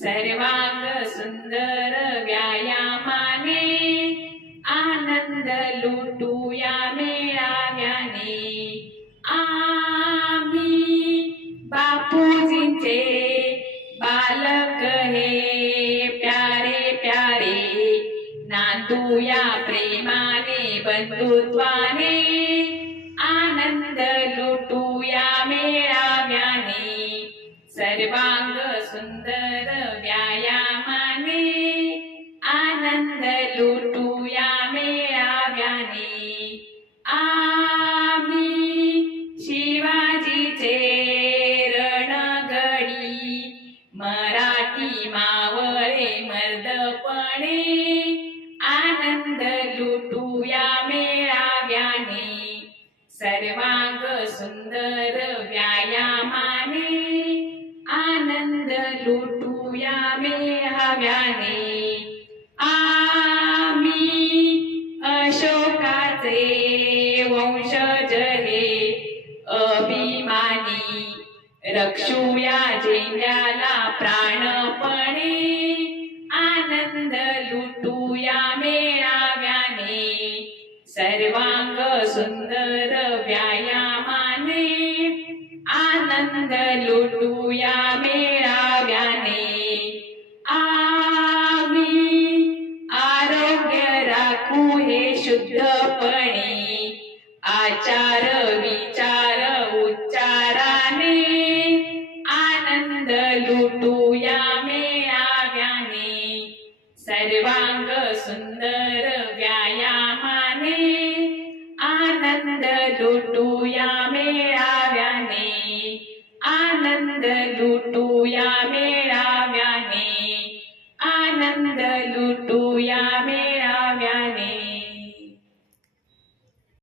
सर्वांग सुंदर व्यायामाने आनंद लुटूया मेळाव्याने आम्ही बापूजींचे बालक हे. प्यारे प्यारे नातूया प्रेमाने बंधुत्वाने सर्वांग सुंदर व्यायामाने आनंद लुटूया मेळाव्याने आम्ही शिवाजीचे रणगडी मराठी मावळे मर्दपणे आनंद लुटूया मेळाव्याने सर्वांग सुंदर व्या लुटूया मेळाव्याने आम्ही अशोकाचे वंशज हे अभिमानी. रक्षूया झेंड्याला प्राणपणे. आनंद लुटूया मेळाव्याने. सर्वांग सुंदर व्यायामाने. आनंद लुटूया मे शुद्धपणे आचार विचार उच्चाराने आनंद लुटूया मेळाव्याने. सर्वांग सुंदर व्यायामाने आनंद लुटूया मेळाव्याने. आनंद लुटूया मेळाव्याने. आनंद लुटूया मेळा